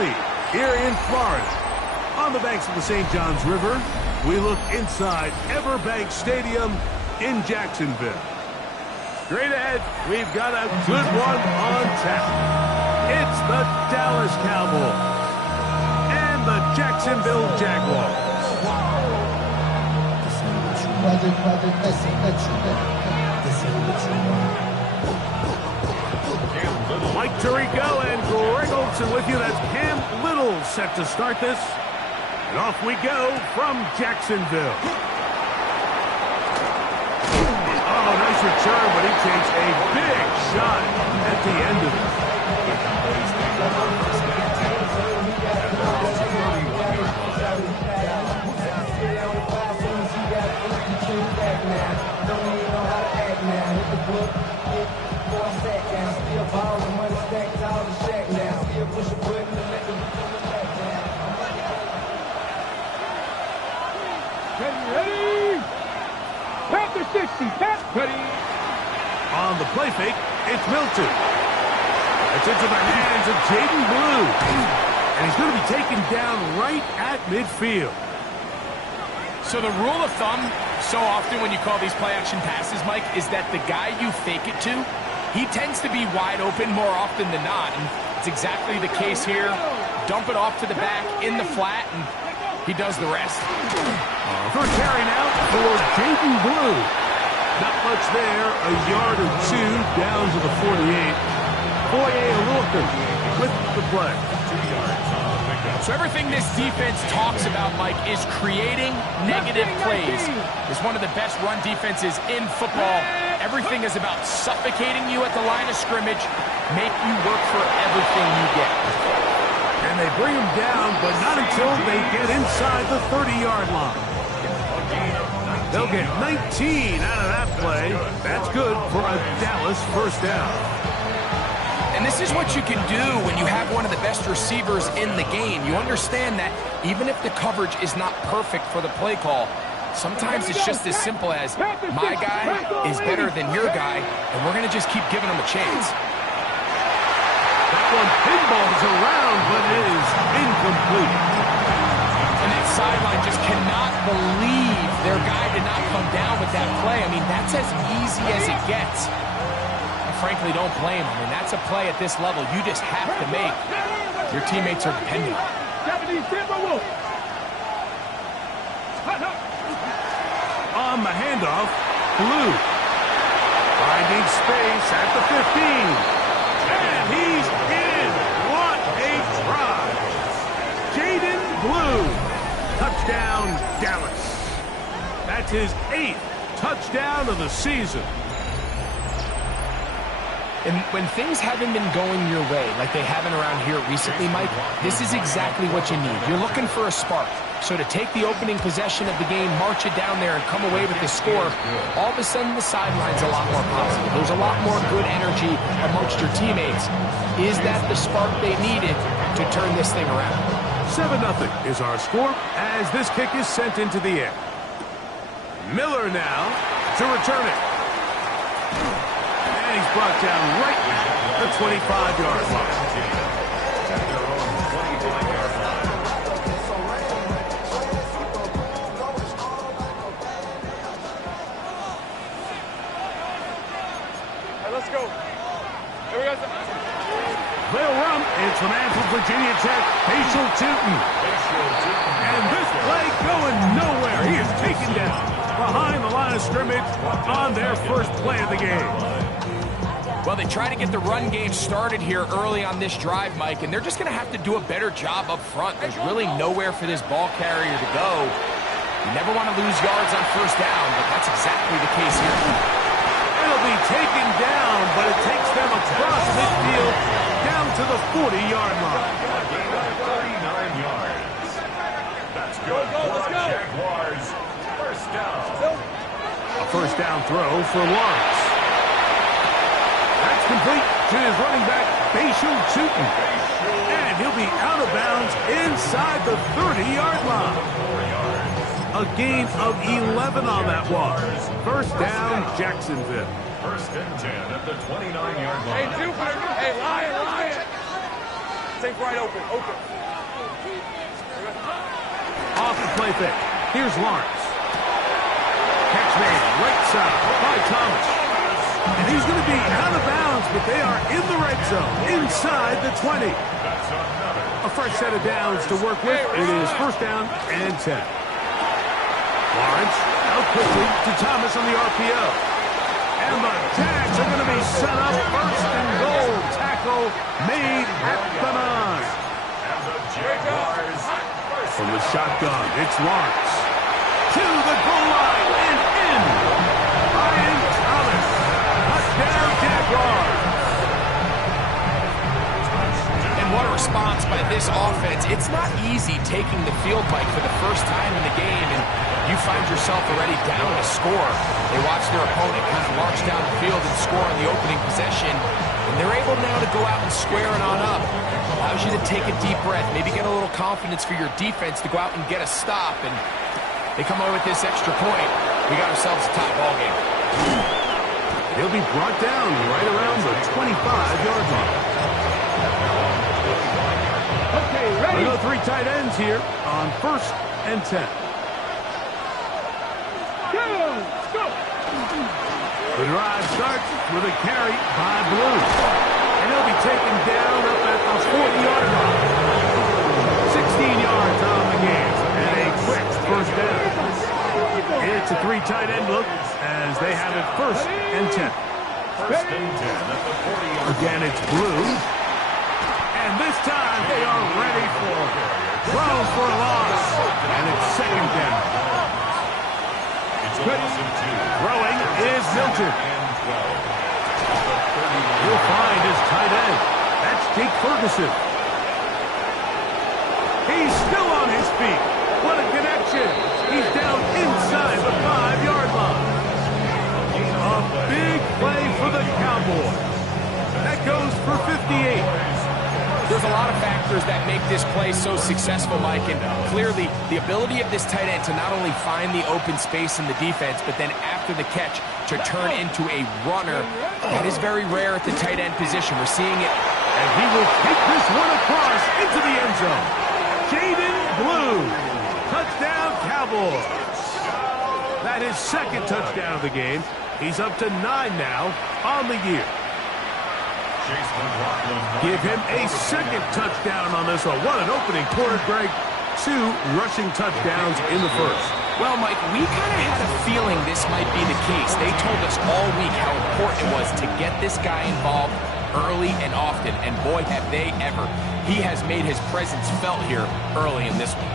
sunny here in Florida. On the banks of the St. Johns River, we look inside Everbank Stadium in Jacksonville. Straight ahead, we've got a good one on tap. It's the Dallas Cowboys and the Jacksonville Jaguars. Mike Tirico and Greg Olson with you. That's Cam Little set to start this. And off we go from Jacksonville. Oh, nice return, but he takes a big shot at the end of it. Ready? Panther 60, ready. On the play fake, it's Milton. It's into the hands of Jaden Blue. And he's going to be taken down right at midfield. So the rule of thumb, so often when you call these play-action passes, Mike, is that the guy you fake it to, he tends to be wide open more often than not. And it's exactly the case here. Dump it off to the back in the flat, and he does the rest. First carry now for Jaden Blue. Not much there, a yard or two down to the 48. Foye Olorka with the play. So everything this defense talks about, Mike, is creating negative plays. It's one of the best run defenses in football. Everything is about suffocating you at the line of scrimmage, make you work for everything you get. And they bring him down, but not until they get inside the 30-yard line. They'll get 19 out of that play. That's good for a Dallas first down. And this is what you can do when you have one of the best receivers in the game. You understand that even if the coverage is not perfect for the play call, sometimes it's just as simple as my guy is better than your guy, and we're going to just keep giving him a chance. That one pinballs around, but it is incomplete. And that sideline just cannot believe their guy did not come down with that play. I mean, that's as easy as it gets. Frankly, don't blame him. I mean, that's a play at this level you just have to make. Your teammates are depending on it. On the handoff, Blue. Finding space at the 15. And he's in. What a try. Jaden Blue. Touchdown, Dallas. That's his 8th touchdown of the season. And when things haven't been going your way, like they haven't around here recently, Mike, this is exactly what you need. You're looking for a spark. So to take the opening possession of the game, march it down there, and come away with the score, all of a sudden the sideline's a lot more positive. There's a lot more good energy amongst your teammates. Is that the spark they needed to turn this thing around? 7-0 is our score as this kick is sent into the air. Miller now to return it. And he's brought down right at the 25-yard line. Hey, let's go. Here we go. They'll run. It's from Anfield, Virginia Tech, Facial Tootin. And this play going nowhere. He is taken down behind the line of scrimmage on their first play of the game. Well, they try to get the run game started here early on this drive, Mike, and they're just going to have to do a better job up front. There's really nowhere for this ball carrier to go. You never want to lose yards on first down, but that's exactly the case here. It'll be taken down, but it takes them across midfield down to the 40-yard line. 39 yards. That's good for Jaguars. First down. A first down throw for Lawrence. That's complete to his running back, Facial Tootin. And he'll be out of bounds inside the 30-yard line. A gain of 11 on that one. First down, Jacksonville. First and 10 at the 29-yard line. Hey, Jupiter. Hey, Lion. Think right open. Open. Off the play fake. Here's Lawrence. Catch made right side by Thomas. And he's going to be out of bounds, but they are in the red zone, inside the 20. A fresh set of downs to work with. It is first down and 10. Lawrence out quickly to Thomas on the RPO. And the Jags are going to be set up first and goal. Tackle made at the 9. And the Jaguars From the shotgun, it's Lawrence. To the goal line and in. Ryan Thomas. Touchdown, Jaguars. And what a response by this offense. It's not easy taking the field, Mike, for the first time in the game, and you find yourself already down to score. They watch their opponent kind of march down the field and score on the opening possession, and they're able now to go out and square it on up. Allows you to take a deep breath, maybe get a little confidence for your defense to go out and get a stop, and they come away with this extra point. We got ourselves a tie ball game. He'll be brought down right around the 25-yard line. Okay, ready? We'll go 3 tight ends here on first and 10. Go! The drive starts with a carry by Blue. And he'll be taken down up at the 40-yard line. 16 yards on the game. And a quick first down. It's a 3 tight end look as they have it first and 10. first and 10 at the 40-yard. Again, it's Blue. And this time they are ready for it. Throws for a loss. And it's second down. It's a loss of 2. Throwing is Milton. And 12. He'll find his tight end. That's Jake Ferguson. He's still on his feet. What a connection. He's down inside the 5-yard line. A big play for the Cowboys. That goes for 58. There's a lot of factors that make this play so successful, Mike, and clearly the ability of this tight end to not only find the open space in the defense, but then after the catch to turn into a runner. That is very rare at the tight end position. We're seeing it. And he will take this one across into the end zone. Jaden Blue. Touchdown, Cowboys. That is second touchdown of the game. He's up to 9 now on the year. Give him a second touchdown on this one. What an opening quarter, Greg. 2 rushing touchdowns in the first. Well, Mike, we kind of had a feeling this might be the case. They told us all week how important it was to get this guy involved early and often, and boy, have they ever. He has made his presence felt here early in this one.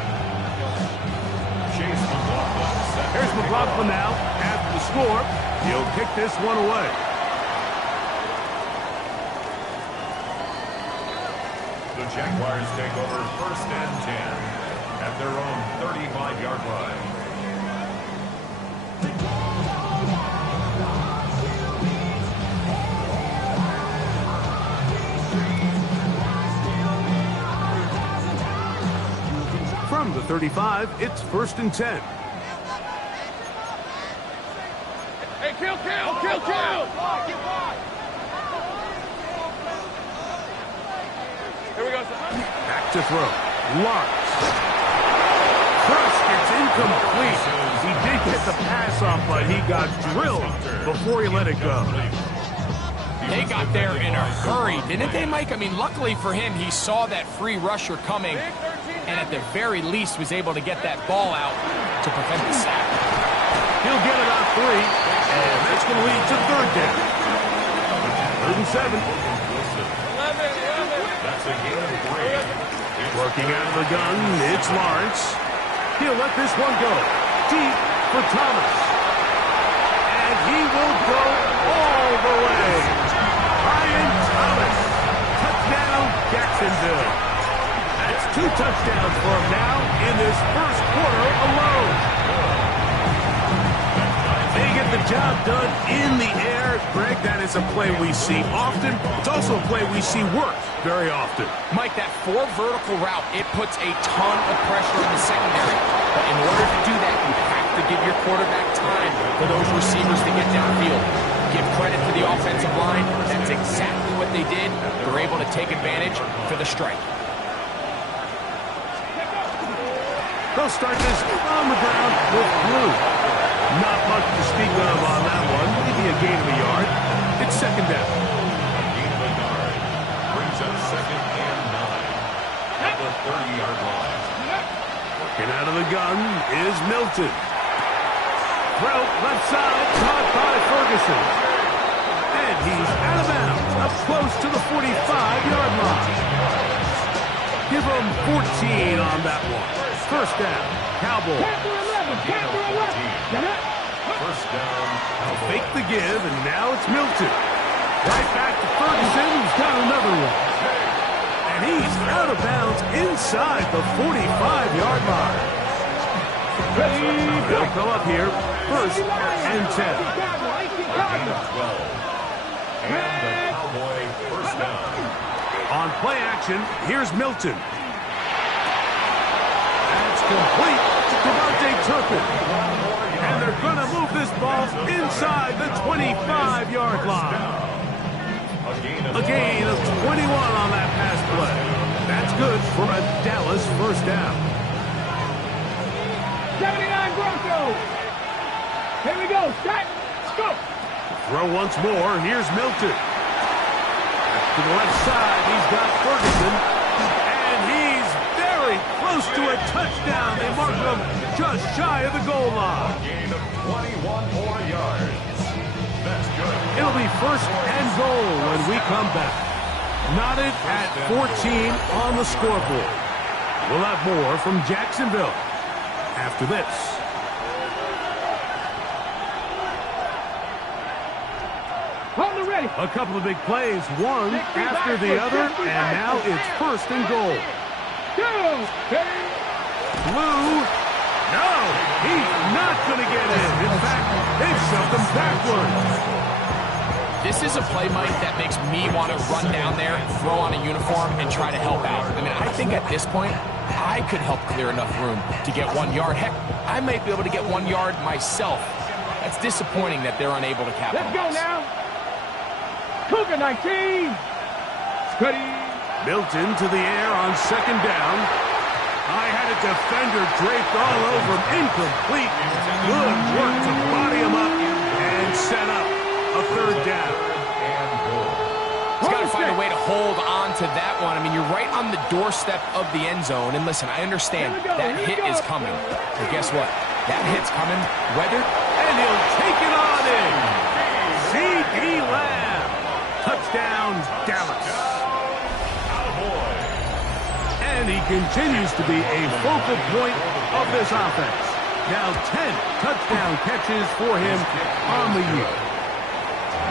Here's McLaughlin now. After the score, he'll kick this one away. The Jaguars take over first and 10 at their own 35-yard line. From the 35, it's first and 10. Hey, kill! Here we go, son. Back to throw. Lawrence. Crush gets incomplete. He did get the pass off, but he got drilled before he let it go. They got there in a hurry, didn't they, Mike? I mean, luckily for him, he saw that free rusher coming, and at the very least was able to get that ball out to prevent the sack. He'll get it on 3, and that's going to lead to third down. 37. That's a gain of 3. Working out of the gun, it's Lawrence. He'll let this one go. Deep for Thomas. And he will go all the way. Ryan Thomas. Touchdown, Jacksonville. That's 2 touchdowns for him now in this first quarter alone. They get the job done in the air. Greg, that is a play we see often. It's also a play we see work very often. Mike, that 4 vertical route, it puts a ton of pressure on the secondary. But in order to do that, you have to give your quarterback time for those receivers to get downfield. Give credit to the offensive line. That's exactly what they did. They're able to take advantage for the strike. They'll start this on the ground with blue. Not much to speak of on that one. Maybe a gain of a yard. It's second down. A gain of a yard brings up 2nd and 9 at the 30-yard line. Working out of the gun is Milton. Throw left side, caught by Ferguson. And he's out of bounds, up close to the 45-yard line. Give him 14 on that one. First down, Cowboys. First down. They'll fake the give, and now it's Milton. Right back to Ferguson, who's got another one. And he's out of bounds inside the 45-yard line. They'll come up here, first and 10. Gain of 12. And the Cowboy first down. On play action, here's Milton. That's complete to Devontae Turpin. And they're going to move this ball inside the 25-yard line. A gain of 21 on that pass play. That's good for a Dallas first down. 79 Broncos. Here we go. Set. Go. Throw once more. Here's Milton. To the left side, he's got Ferguson. And he's very close to a touchdown. They mark him just shy of the goal line. Gain of 21 more yards. That's good. It'll be first and goal when we come back. Knotted at 14 on the scoreboard. We'll have more from Jacksonville after this. Hold the ready. A couple of big plays, one after the other, and now it's first and goal. Go. Blue. No, he's not going to get in. In fact, they've shoved him backwards. This is a play, Mike, that makes me want to run down there, throw on a uniform, and try to help out. I mean, I think at this point, I could help clear enough room to get 1 yard. Heck, I might be able to get 1 yard myself. That's disappointing that they're unable to capitalize. Let's go now. Cougar 19. Steady. Milton to the air on second down. I had a defender draped all over him. Incomplete. Good work to body him up and set up a third down. He's got to find a way to hold on to that one. I mean, you're right on the doorstep of the end zone. And listen, I understand that hit is coming. But guess what? That hit's coming, whether... And he'll take it on in. C.D. Lamb. Touchdown, Dallas. And he continues to be a focal point of this offense. Now 10 touchdown catches for him on the year.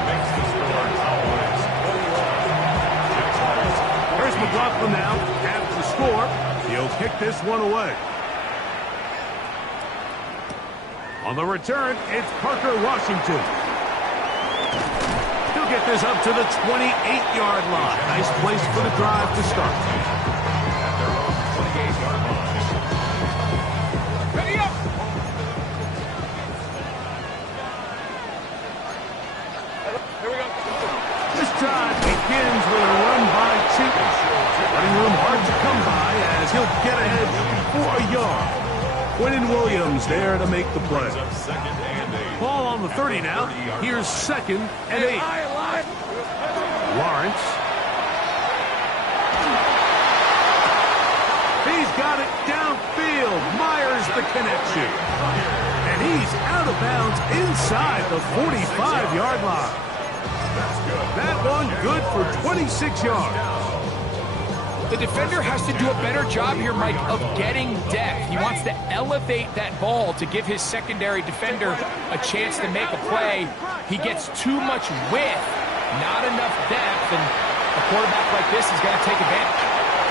Makes the score Cowboys 21. Here's McLaughlin now after the score. He'll kick this one away. On the return, it's Parker Washington. He'll get this up to the 28-yard line. Nice place for the drive to start. At their own 28-yard line. Ready up. Here we go. This drive begins with a run by Cheaton. Running room hard to come by as he'll get ahead for a yard. Quentin Williams there to make the play. Up 2nd and 8. Ball on the 30 now. Here's 2nd and 8. Lawrence. He's got it downfield. Myers the connection. And he's out of bounds inside the 45-yard line. That one good for 26 yards. The defender has to do a better job here, Mike, of getting depth. He wants to elevate that ball to give his secondary defender a chance to make a play. He gets too much width, not enough depth, and a quarterback like this is going to take advantage.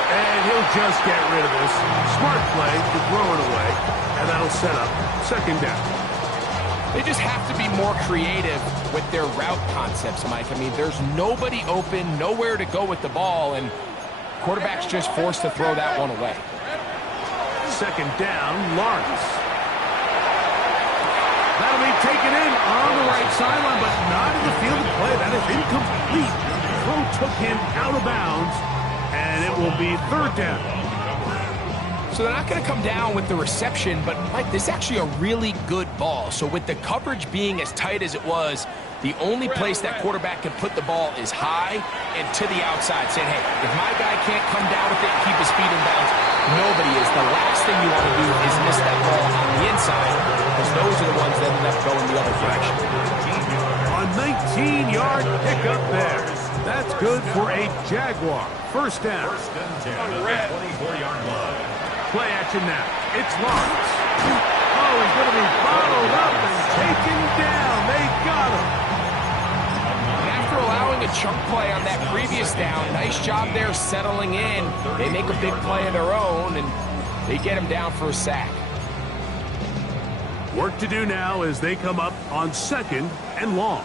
And he'll just get rid of this. Smart play to throw it away, and that'll set up second down. They just have to be more creative with their route concepts, Mike. I mean, there's nobody open, nowhere to go with the ball, and quarterback's just forced to throw that one away. Second down, Lawrence. That'll be taken in on the right sideline, but not in the field of play. That is incomplete. Throw took him out of bounds, and it will be third down. So they're not going to come down with the reception, but, Mike, this is actually a really good ball. So with the coverage being as tight as it was, the only place that quarterback can put the ball is high and to the outside, saying, hey, if my guy can't come down with it and keep his feet in bounds, nobody is. The last thing you want to do is miss that ball on the inside, because those are the ones that end up going the other direction. A 19-yard pickup there. That's good for a Jaguar. First down. First and 10 at the 24-yard line. Play action now. It's Lawrence. Oh, he's going to be followed up and taken down. They got him. And after allowing a chunk play on that previous down, nice job there settling in. They make a big play of their own, and they get him down for a sack. Work to do now as they come up on second and long.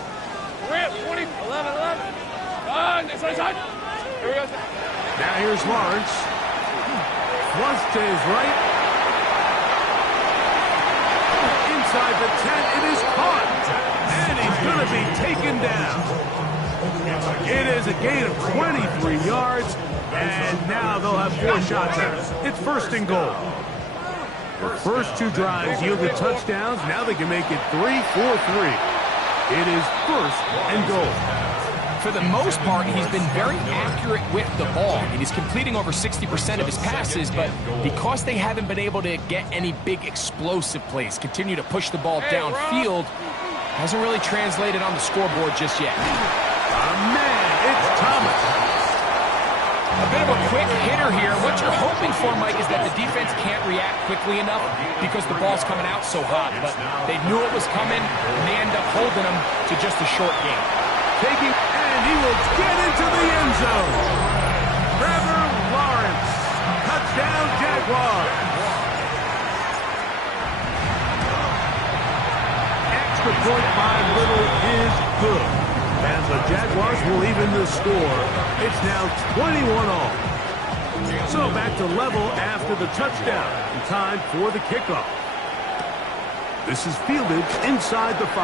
We're at 20, 11. Next side. Here we go. Now here's Lawrence. Flush to his right. Inside the 10, it is caught. And he's going to be taken down. It is a gain of 23 yards. And now they'll have 4 shots at it. It's first and goal. The first 2 drives yielded touchdowns. Now they can make it 3-4-3. It is first and goal. For the most part, he's been very accurate with the ball. I mean, he's completing over 60% of his passes, but because they haven't been able to get any big explosive plays, continue to push the ball downfield, hasn't really translated on the scoreboard just yet. Man, it's Thomas. A bit of a quick hitter here. What you're hoping for, Mike, is that the defense can't react quickly enough because the ball's coming out so hot. But they knew it was coming, and they end up holding them to just a short game. Taking, and he will get into the end zone. Trevor Lawrence. Touchdown, Jaguars. Extra point by Little is good. And the Jaguars will even the score. It's now 21-all. So back to level after the touchdown. And time for the kickoff. This is fielded inside the 5.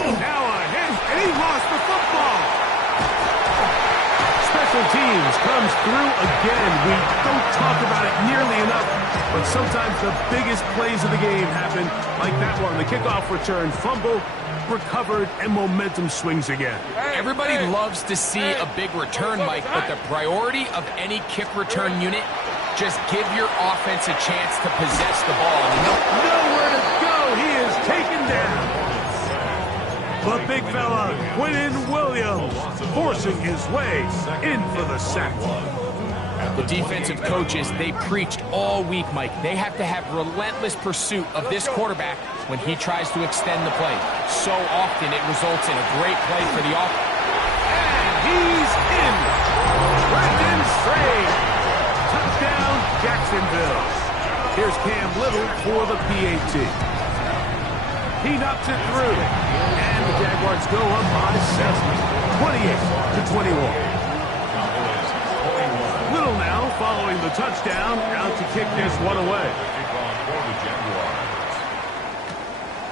Now a hit, and he lost the football. Special teams comes through again. We don't talk about it nearly enough, but sometimes the biggest plays of the game happen like that one. The kickoff return, fumble, recovered, and momentum swings again. Everybody loves to see a big return, Mike, but the priority of any kick return unit, just give your offense a chance to possess the ball. Nowhere to go. He is taken down. The big fella, Quinnen Williams, forcing his way in for the sack. The defensive coaches, they preached all week, Mike. They have to have relentless pursuit of this quarterback when he tries to extend the play. So often it results in a great play for the offense. And he's in. Brandon Strayed. Touchdown, Jacksonville. Here's Cam Little for the PAT. He knocks it through. And the Jaguars go up by 7, 28-21. Little now following the touchdown, out to kick this one away.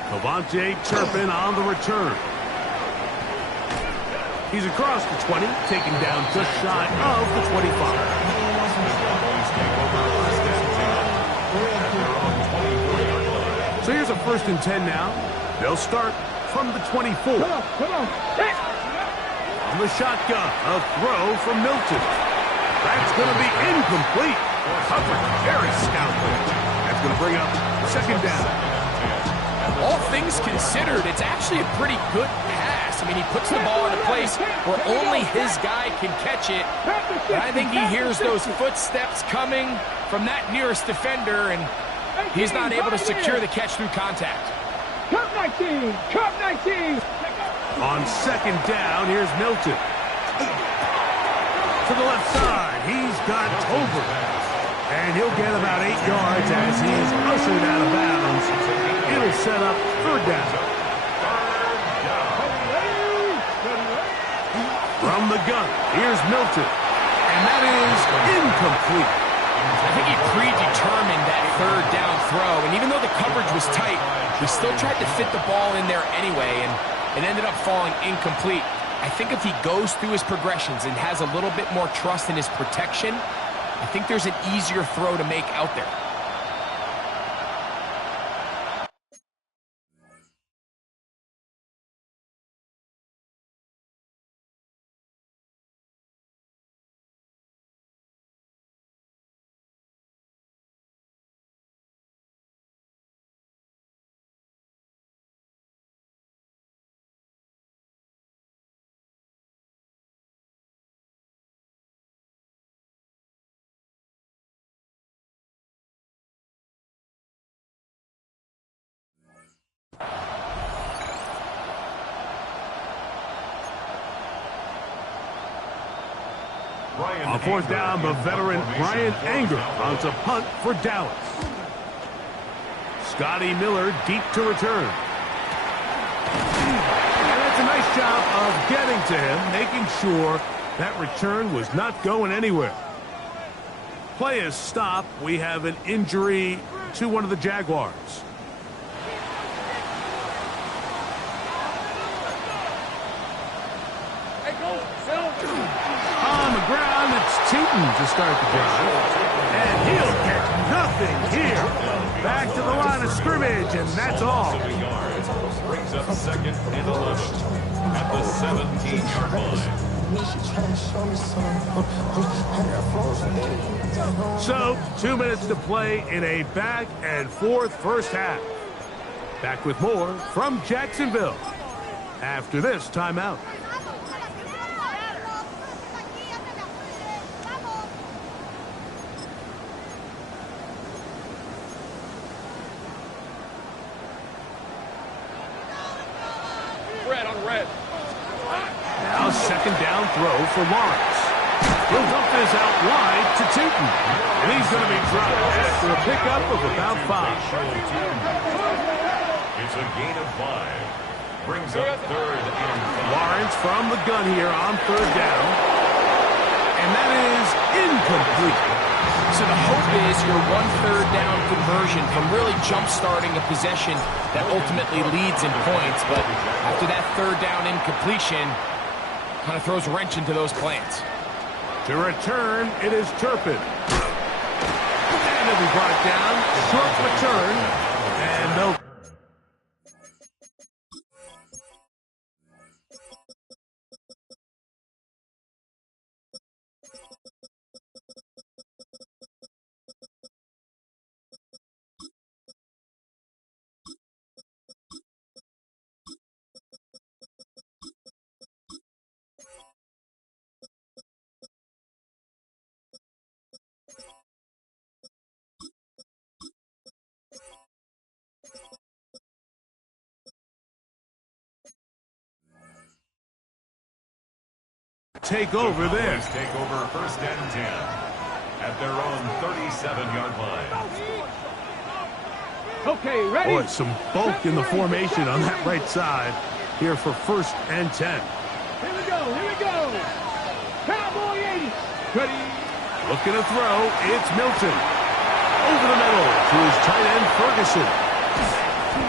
Cavante Turpin on the return. He's across the 20, taken down just shy of the 25. So here's a first and 10 now. They'll start from the 24. Come on. On the shotgun, a throw from Milton. That's going to be incomplete. Covered very stoutly. That's going to bring up second down. All things considered, it's actually a pretty good pass. I mean, he puts the ball in a place where only his guy can catch it. But I think he hears those footsteps coming from that nearest defender, and he's not able to secure the catch through contact. Cup 19. On second down, here's Milton. To the left side, he's got Tolbert. And he'll get about 8 yards as he's ushered out of bounds. It'll set up third down. From the gun, here's Milton. And that is incomplete. I think he predetermined that third down throw, and even though the coverage was tight, he still tried to fit the ball in there anyway, and it ended up falling incomplete. I think if he goes through his progressions and has a little bit more trust in his protection, I think there's an easier throw to make out there. On fourth down, the veteran Brian Anger runs a punt for Dallas. Scotty Miller deep to return. And that's a nice job of getting to him, making sure that return was not going anywhere. Play is stopped. We have an injury to one of the Jaguars. On the ground, it's Tootin to start the drive. And he'll get nothing here. Back to the line of scrimmage, and that's all. Brings up 2nd and 11 at the 17-yard line. So, 2 minutes to play in a back-and-forth first half. Back with more from Jacksonville after this timeout. Now second down throw for Lawrence. He'll dump this out wide to Tootin. And he's going to be dropped after a pickup of about 5. It's a gain of 5. Brings up 3rd and 5. Lawrence from the gun here on 3rd down. And that is incomplete. So the hope is your 1/3 down conversion from really jump-starting a possession that ultimately leads in points. But after that 3rd down incompletion, kind of throws a wrench into those plans. To return, it is Turpin. And he'll be brought down. Short return. And no. Take over there. Take over 1st and 10 at their own 37-yard line. Okay, ready? Boy, some bulk in the formation on that right side here for 1st and 10. Here we go, here we go. Cowboy 80. Ready? Looking to throw, it's Milton. Over the middle to his tight end, Ferguson.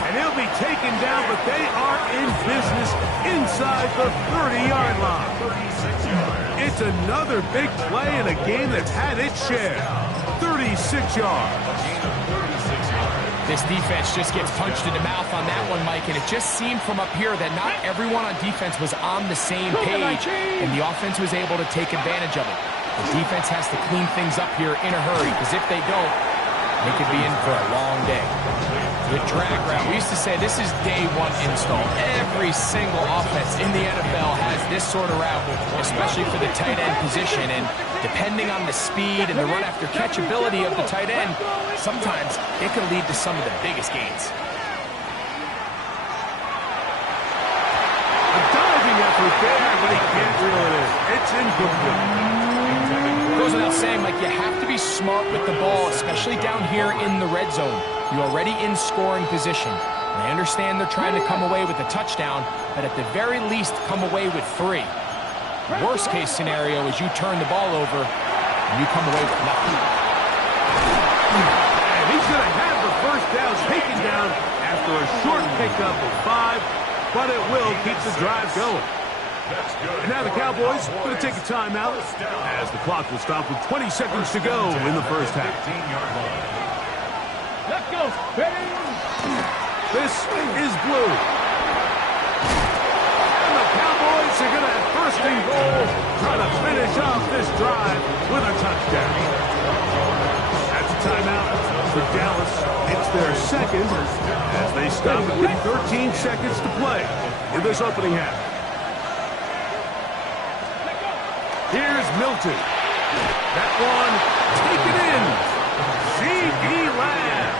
And he'll be taken down, but they are in business inside the 30-yard line. It's another big play in a game that's had its share. 36 yards. This defense just gets punched in the mouth on that one, Mike, and it just seemed from up here that not everyone on defense was on the same page, and the offense was able to take advantage of it. The defense has to clean things up here in a hurry, because if they don't, they could be in for a long day. The drag route, we used to say this is day one install. Every single offense in the NFL has this sort of route, especially for the tight end position. And depending on the speed and the run after catch ability of the tight end, sometimes it can lead to some of the biggest gains. A diving effort there, but he can't reel it in. It's incomplete. Goes without saying, like, you have to be smart with the ball, especially down here in the red zone. You're already in scoring position. And I understand they're trying to come away with a touchdown, but at the very least, come away with 3. Worst case scenario is you turn the ball over and you come away with nothing. And he's going to have the first down taken down after a short pickup of 5, but it will keep the drive going. And now the Cowboys going to take a timeout as the clock will stop with 20 seconds to go in the first half. 15-yard line. Let's go. Ready? This is blue. And the Cowboys are going to have first and goal, trying to finish off this drive with a touchdown. That's a timeout for Dallas. It's their second as they stop it with 13 seconds to play in this opening half. Here's Milton. That one taken in. C.D. Lamb.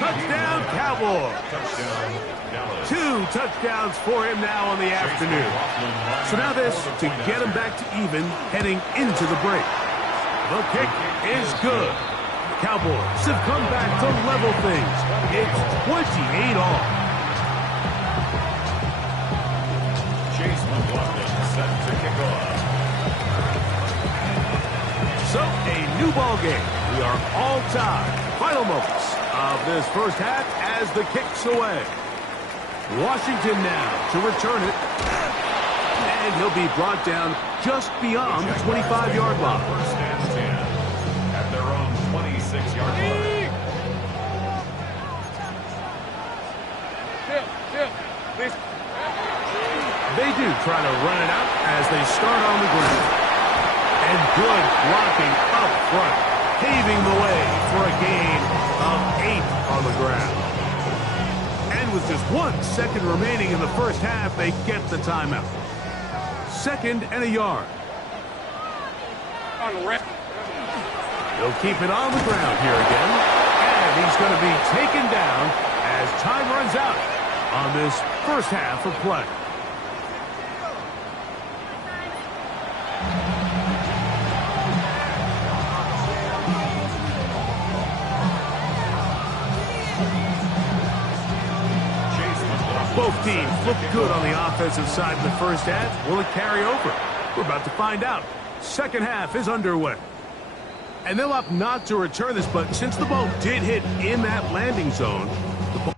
Touchdown, Cowboys. Two touchdowns for him now on the afternoon. So now this to get him back to even heading into the break. The kick is good. The Cowboys have come back to level things. It's 28 all. Chase McLaughlin set to kick off. So, a new ball game. We are all tied. Final moments of this first half as the kick's away. Washington now to return it. And he'll be brought down just beyond the 25-yard line. First and 10 at their own 26-yard line. They do try to run it out as they start on the ground. And good blocking up front, paving the way for a gain of 8 on the ground. And with just 1 second remaining in the first half, they get the timeout. 2nd and a yard. He'll keep it on the ground here again. And he's going to be taken down as time runs out on this first half of play. Both teams look good on the offensive side in the first half. Will it carry over? We're about to find out. Second half is underway. And they'll opt not to return this, but since the ball did hit in that landing zone, the ball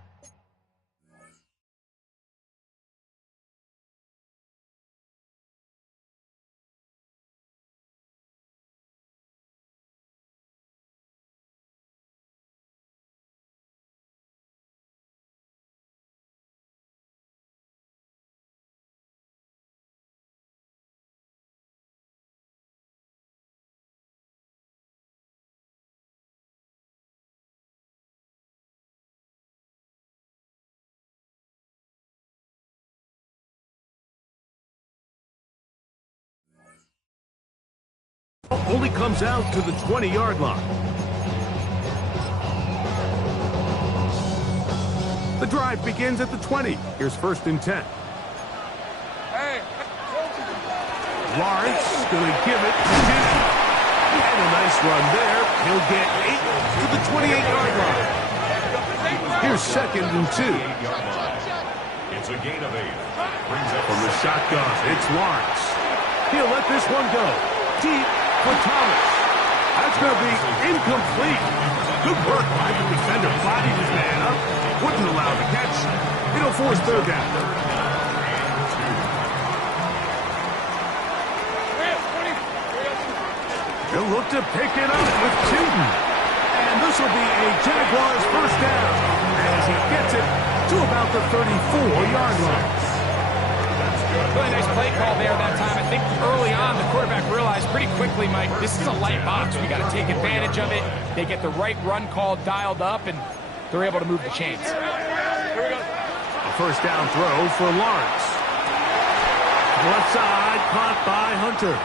only comes out to the 20-yard line. The drive begins at the 20. Here's 1st and 10. Lawrence going to give it to Diddy. And a nice run there. He'll get 8 to the 28-yard line. Here's 2nd and 2. It's a gain of 8. From the shotgun, it's Lawrence. He'll let this one go. Deep for Thomas. That's going to be incomplete. Good work by the defender. Bodied his man up. Wouldn't allow the catch. It'll force 3rd down. He'll look to pick it up with Tootin. And this will be a Jaguars first down as he gets it to about the 34-yard line. Really nice play call there that time. I think early on the quarterback realized pretty quickly, Mike, this is a light box. We got to take advantage of it. They get the right run call dialed up, and they're able to move the chains. A first down throw for Lawrence. Left side, caught by Hunter.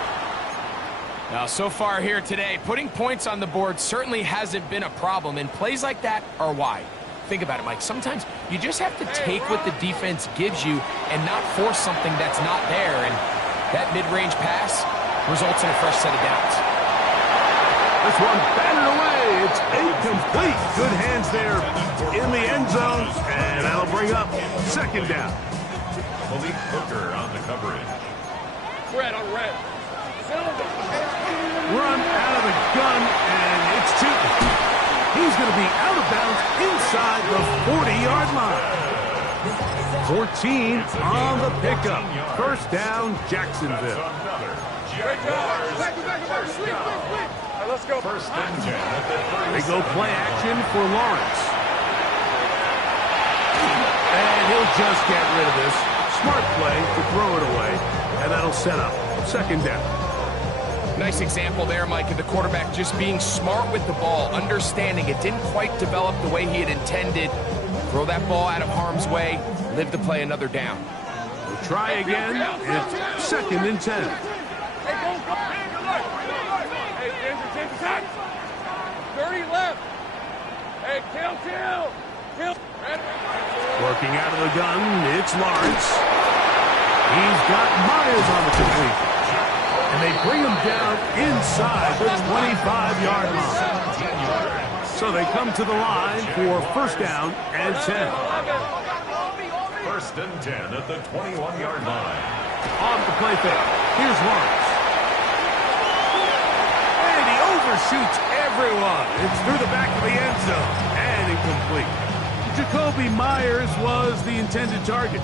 Now, so far here today, putting points on the board certainly hasn't been a problem, and plays like that are why. Think about it, Mike. Sometimes you just have to take what the defense gives you and not force something that's not there, and that mid-range pass results in a fresh set of downs. This one batted away. It's incomplete. Good hands there in the end zone, and that'll bring up 2nd down. Malik Hooker on the coverage. Red on red. Run out of the gun, and it's Tootin. He's going to be out of bounds inside the 40-yard line. 14 on the pickup. First down, Jacksonville. Let's go. First and 10. They go play action for Lawrence. And he'll just get rid of this. Smart play to throw it away. And that'll set up second down. Nice example there, Mike, of the quarterback just being smart with the ball, understanding it didn't quite develop the way he had intended. Throw that ball out of harm's way, live to play another down. We'll try again. It's second and 10. Hey, go. Hey, 30 left. Hey, kill. Working out of the gun, it's Lawrence. He's got Myers on the completion. And they bring him down inside the 25-yard line. So they come to the line for first down and 10. First and 10 at the 21-yard line. On the play fake. Here's Lawrence. And he overshoots everyone. It's through the back of the end zone. And incomplete. Jacoby Myers was the intended target.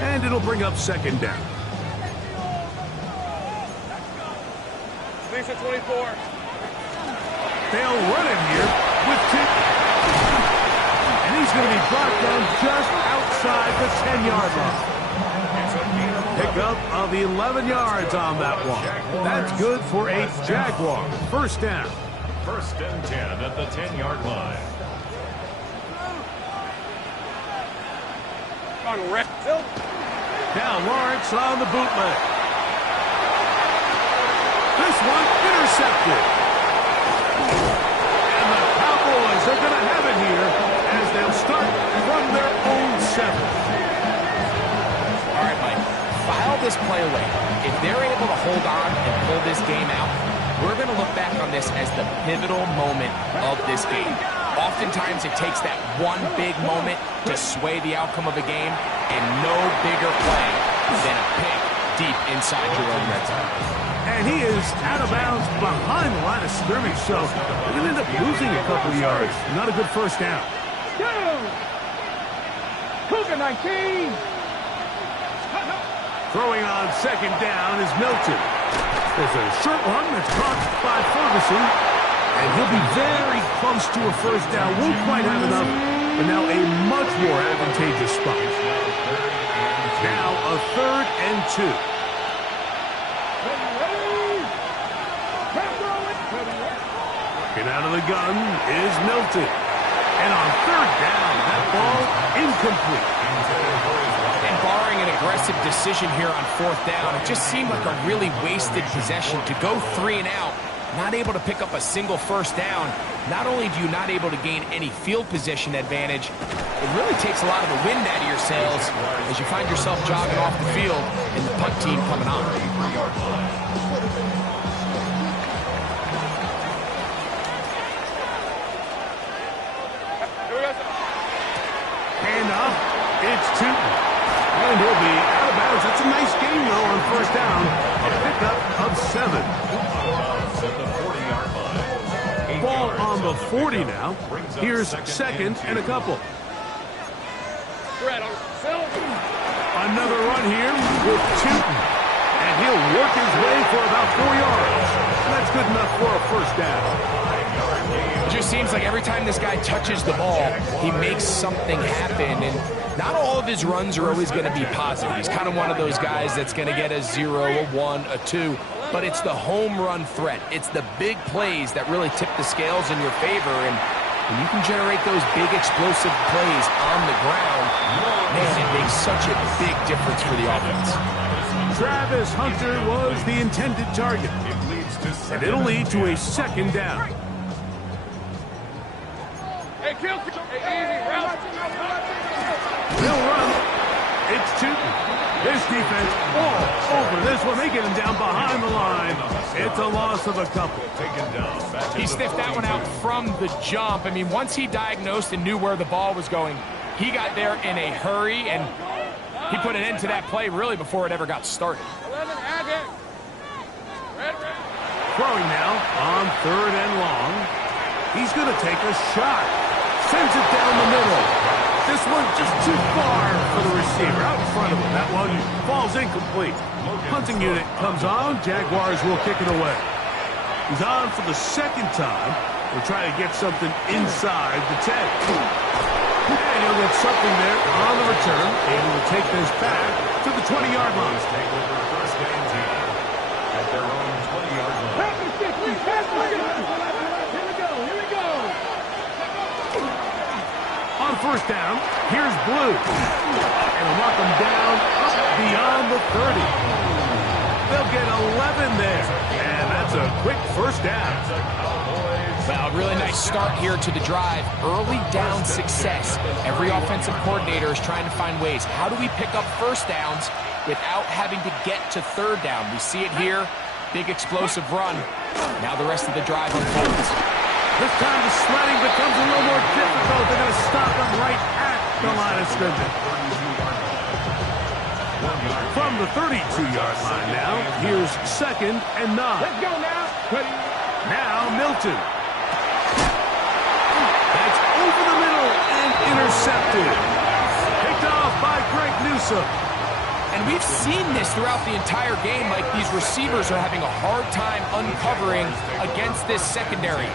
And it'll bring up second down. Lisa 24. They'll run him here with two. And he's going to be brought down just outside the 10-yard line. Pickup of 11 yards on that one. That's good for a Jaguar. First down. First and 10 at the 10-yard line. Now Lawrence on the bootleg. This one intercepted. And the Cowboys are going to have it here as they'll start from their own 7. All right, Mike, file this play away. If they're able to hold on and pull this game out, we're going to look back on this as the pivotal moment of this game. Oftentimes, it takes that one big moment to sway the outcome of a game, and no bigger play than a pick deep inside your own red zone. And he is out of bounds behind the line of scrimmage, so they're going to end up losing a couple of yards. Not a good first down. Cougar 19. Throwing on second down is Milton. There's a short one that's caught by Ferguson, and he'll be very close to a first down. Won't quite have enough, but now a much more advantageous spot. Now a third and 2. Get out of the gun is Milton. And on third down, that ball incomplete. And barring an aggressive decision here on fourth down, it just seemed like a really wasted possession to go 3 and out, not able to pick up a single first down. Not only do you not able to gain any field position advantage, it really takes a lot of the wind out of your sails as you find yourself jogging off the field and the punt team coming on. Hand off, it's Tootin. And he'll be out of bounds. That's a nice game, though, on first down. A pickup of 7. Ball on the 40 now. Here's second and a couple. Another run here with Tootin. And he'll work his way for about 4 yards. That's good enough for a first down. It just seems like every time this guy touches the ball, he makes something happen. And not all of his runs are always going to be positive. He's kind of one of those guys that's going to get a 0, a 1, a 2. But it's the home run threat. It's the big plays that really tip the scales in your favor. And when you can generate those big explosive plays on the ground, man, it makes such a big difference for the offense. Travis Hunter was the intended target. And it'll lead to a second down. Hey, kill. Hey, easy, route. They'll run. It's Tootin. This defense all over this one. They get him down behind the line. It's a loss of a couple. He sniffed that one out from the jump. I mean, once he diagnosed and knew where the ball was going, he got there in a hurry, and he put an end to that play really before it ever got started. 11, Agate. Red. Throwing now on third and long. He's going to take a shot. Sends it down the middle. This one just too far for the receiver. Out in front of him. That one falls incomplete. Punting unit comes on. Jaguars will kick it away. He's on for the second time. We'll try to get something inside the 10. And he'll get something there on the return. Able to take this back to the 20-yard line. Take over first and 10 at their own 20-yard line. Here we go. On first down, here's Blue. And he'll knock him down up beyond the 30. They'll get 11 there. And that's a quick first down. Well, a really nice start here to the drive. Early down success. Every offensive coordinator is trying to find ways. How do we pick up first downs without having to get to third down? We see it here. Big explosive run. Now the rest of the drive unfolds. This time the sledding becomes a little more difficult. They're going to stop him right at the line of scrimmage. From the 32-yard line now, here's 2nd and 9. Let's go now. Ready? Now Milton. That's over the middle and intercepted. Picked off by Greg Newsome. And we've seen this throughout the entire game, like these receivers are having a hard time uncovering against this secondary.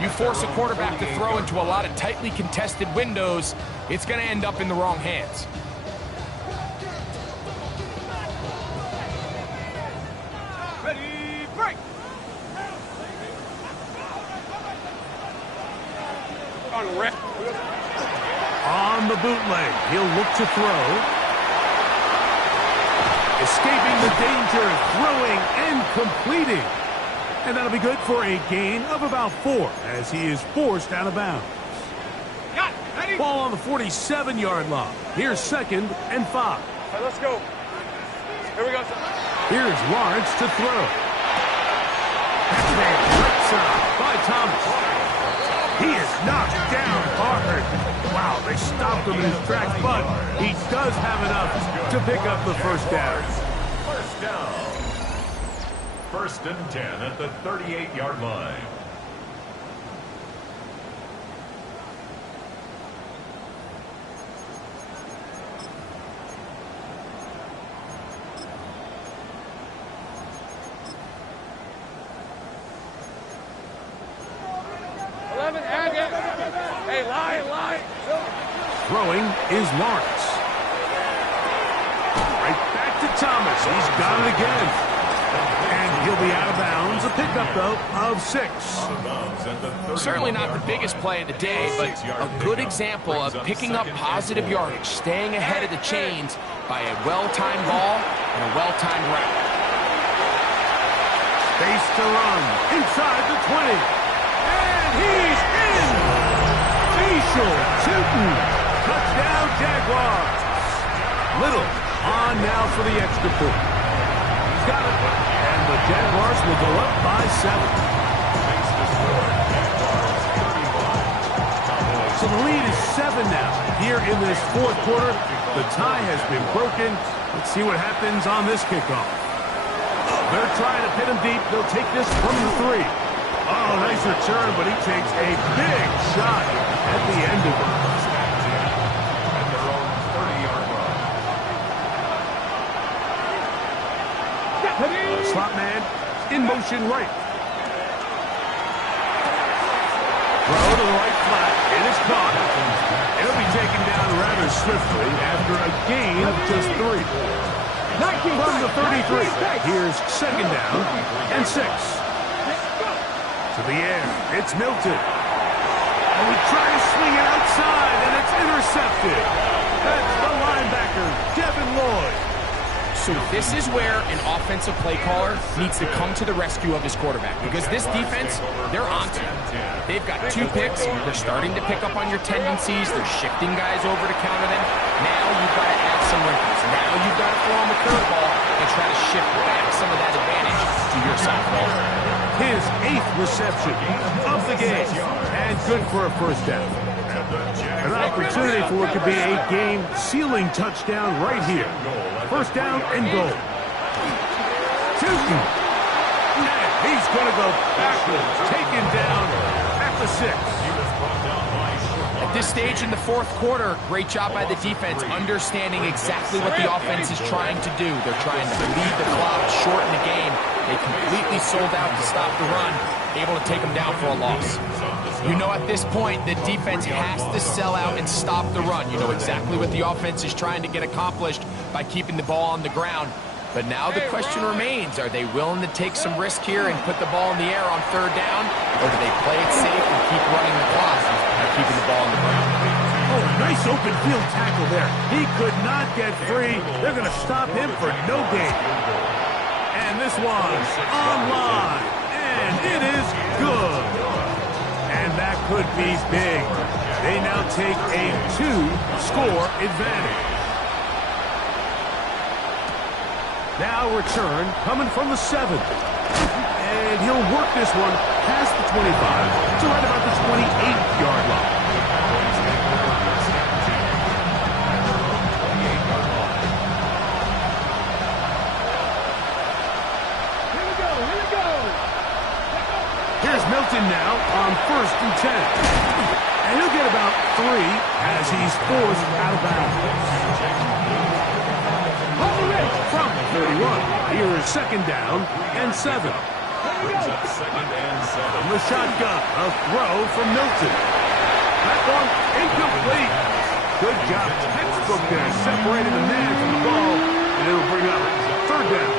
You force a quarterback to throw into a lot of tightly contested windows, it's going to end up in the wrong hands. Ready, break. On the bootleg, he'll look to throw. Escaping the danger, throwing and completing. And that'll be good for a gain of about 4 as he is forced out of bounds. Ready? Ball on the 47-yard line. Here's 2nd and 5. All right, let's go. Here we go. Here's Lawrence to throw. Right side by Thomas. He is knocked down hard. Wow, they stopped him in his tracks, but he does have enough to pick up the first down. First down. 1st and 10 at the 38-yard line. Hey, lie. Throwing is Lawrence. Right back to Thomas. He's got it again. And he'll be out of bounds. A pickup, though, of 6. Certainly not the biggest play of the day, but a good example of picking up positive yardage, staying ahead of the chains by a well-timed ball and a well-timed route. Space to run inside the 20. And he's in. Facial shooting. Touchdown, Jaguars. Little on now for the extra point. He's got it. And the Jaguars will go up by 7. So the lead is 7 now. Here in this 4th quarter, the tie has been broken. Let's see what happens on this kickoff. They're trying to pin him deep. They'll take this from the 3. Oh, nice return, but he takes a big shot at the end of it. At their own 30-yard line. Slot man in motion right. Throw to the right flat. It is caught. It'll be taken down rather swiftly after a gain of just 3. From the 33, here's 2nd down and 6. To the air, it's Milton. And we try to swing it outside, and it's intercepted. That's the linebacker, Devin Lloyd. So this is where an offensive play caller needs to come to the rescue of his quarterback, because this defense, they're onto him. They've got 2 picks. They're starting to pick up on your tendencies. They're shifting guys over to counter them. Now you've got to add some wrinkles. Now you've got to throw him a curveball and try to shift back some of that advantage to your side. His 8th reception of the game, and good for a first down. An opportunity for what could be a game-sealing touchdown right here. First down and goal. Shooting. And he's going to go backwards, taken down at the 6. At this this stage in the fourth quarter, great job by the defense, understanding exactly what the offense is trying to do. They're trying to bleed the clock, shorten the game. They completely sold out to stop the run, able to take them down for a loss. You know at this point, the defense has to sell out and stop the run. You know exactly what the offense is trying to get accomplished by keeping the ball on the ground. But now the question remains, are they willing to take some risk here and put the ball in the air on third down? Or do they play it safe and keep running the clock by keeping the ball on the ground? Oh, nice open field tackle there. He could not get free. They're going to stop him for no gain. And this one's online. And it is good. And that could be big. They now take a 2-score advantage. Now return coming from the 7. And he'll work this one past the 25 to right about the 28-yard line. Here we go, here we go. Here's Milton now on 1st and 10. And he'll get about 3 as he's forced out of bounds. From 31, here's 2nd down and 7. From the shotgun, a throw from Milton. That one incomplete. Good job, textbook there, separating the man from the ball, and it'll bring up 3rd down.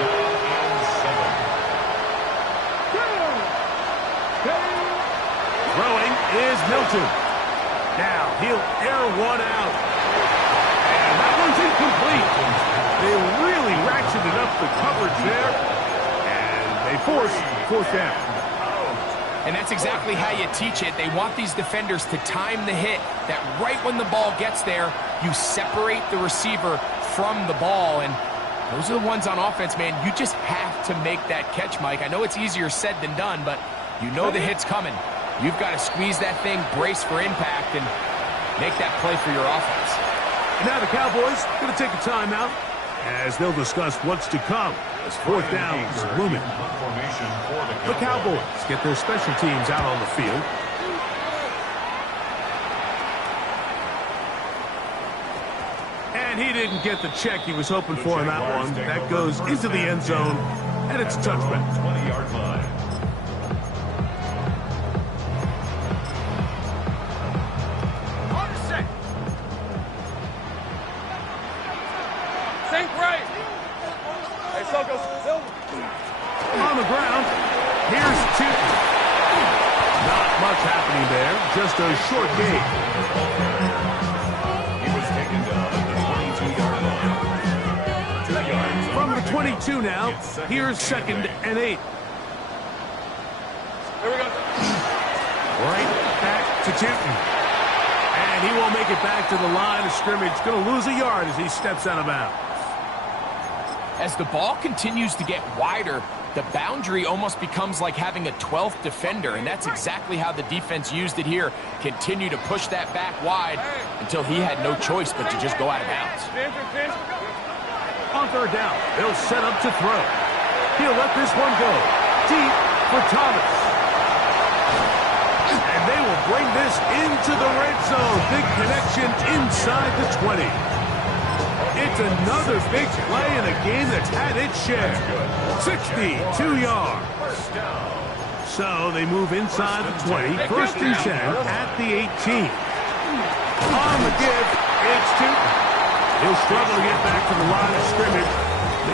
Throwing is Milton. Now he'll air one out. And that one's incomplete. They really ratcheted up the coverage there, and they force 4th down. And that's exactly how you teach it. They want these defenders to time the hit, that right when the ball gets there, you separate the receiver from the ball. And those are the ones on offense, man. You just have to make that catch, Mike. I know it's easier said than done, but you know the hit's coming. You've got to squeeze that thing, brace for impact, and make that play for your offense. And now the Cowboys going to take a timeout as they'll discuss what's to come as 4th down is looming. The Cowboys get their special teams out on the field. And he didn't get the check he was hoping for in that one. That goes into the end zone, and it's a touchback. 20-yard line. Think right. Hey, Soko. On the ground, here's Tootin. Not much happening there, just a short gain. He was taken down at the 22-yard line. 2 yards. From the 22 now, here's 2nd and 8. Here we go. Right back to Tootin. And he won't make it back to the line of scrimmage. Going to lose a yard as he steps out of bounds. As the ball continues to get wider, the boundary almost becomes like having a 12th defender, and that's exactly how the defense used it here. Continue to push that back wide until he had no choice but to just go out of bounds. On 3rd down, they'll set up to throw. He'll let this one go deep for Thomas. And they will bring this into the red zone. Big connection inside the 20. It's another big play in a game that's had its share. 62 yards. So they move inside the 20. 1st and 10 at the 18. On the give, it's Tootin. He'll struggle to get back to the line of scrimmage.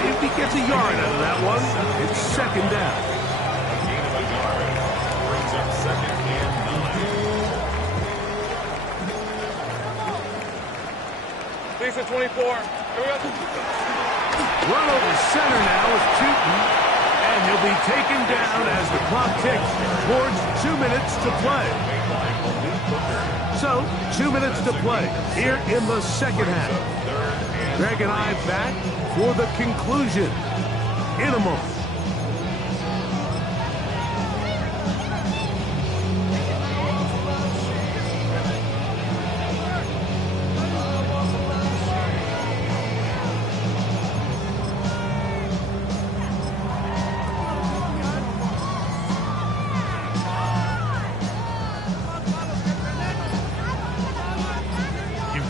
Maybe gets a yard out of that one. It's 2nd down. A gain of a yard brings up 2nd and 9. Please at 24. Here we go. Run over center now is Tootin. And he'll be taken down as the clock ticks towards 2 minutes to play. So, 2 minutes to play here in the 2nd half. Greg and I back for the conclusion in a moment.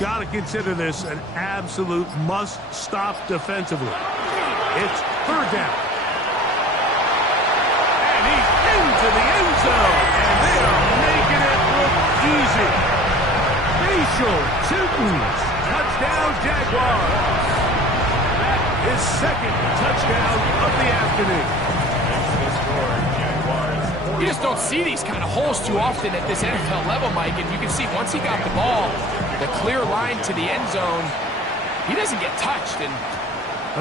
got to consider this an absolute must-stop defensively. It's third down. And he's into the end zone. And they are making it look easy. Facial Tootin'. Touchdown, Jaguars. That is second touchdown of the afternoon. You just don't see these kind of holes too often at this NFL level, Mike. And you can see once he got the ball, the clear line to the end zone, he doesn't get touched. And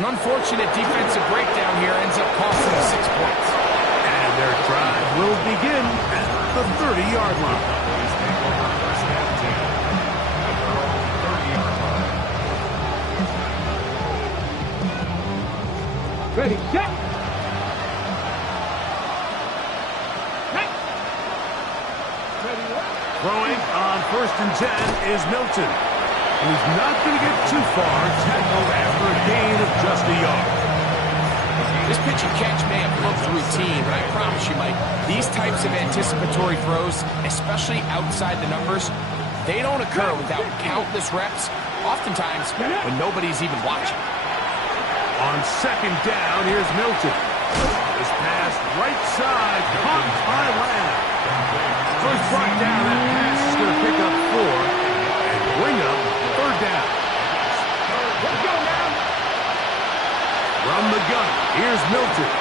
an unfortunate defensive breakdown here ends up costing them 6 points. And their drive will begin at the 30-yard line. Ready, set. Throwing on 1st and 10 is Milton. He's not going to get too far, tackled after a gain of just a yard. This pitch and catch may have looked routine, but I promise you, Mike, these types of anticipatory throws, especially outside the numbers, they don't occur without countless reps, oftentimes when nobody's even watching. On 2nd down, here's Milton. This pass right side, caught by Lamb. First brought down, that pass is going to pick up 4 and bring up 3rd down. Let's go now. From the gun, here's Milton.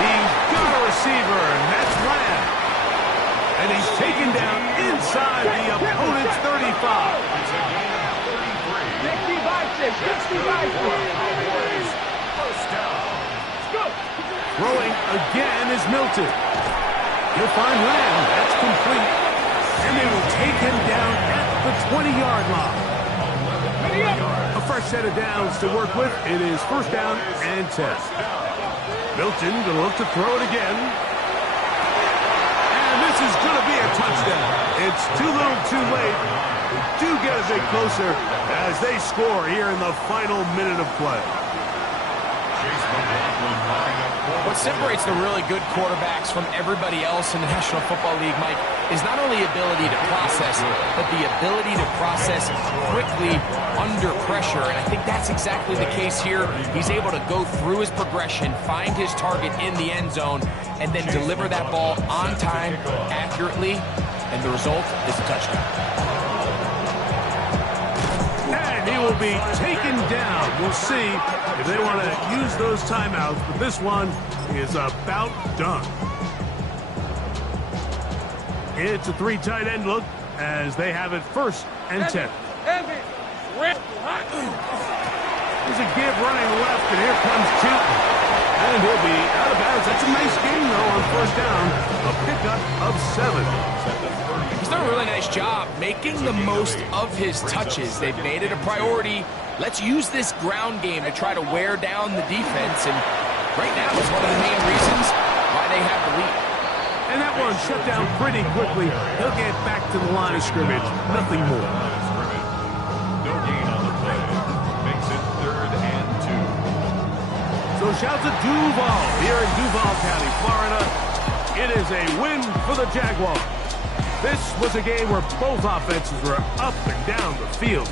He's got a receiver, and that's Lamb. And he's taken down inside the opponent's 35. 65-6. Throwing again is Milton. He'll find Lamb. That's complete. And they will take him down at the 20-yard line. A fresh set of downs to work with. It is 1st down and 10. Milton going to look to throw it again. And this is going to be a touchdown. It's too little too late. They do get a bit closer as they score here in the final minute of play. What separates the really good quarterbacks from everybody else in the National Football League, Mike, is not only ability to process, but the ability to process quickly under pressure. And I think that's exactly the case here. He's able to go through his progression, find his target in the end zone, and then deliver that ball on time, accurately, and the result is a touchdown. And he will be taken down. We'll see if they want to use those timeouts, but this one is about done. It's a 3 tight end look as they have it 1st and 10. There's a give running left, and here comes Tootin'. And he'll be out of bounds. That's a nice game, though, on 1st down. A pickup of 7. He's done a really nice job making the most of his touches. They've made it a priority. Let's use this ground game to try to wear down the defense. And right now, it's one of the main reasons why they have the lead. And that one shut down pretty quickly. He'll get back to the line of scrimmage. Nothing more. No gain on the play. Makes it 3rd and 2. So shouts to Duval here in Duval County, Florida. It is a win for the Jaguars. This was a game where both offenses were up and down the field.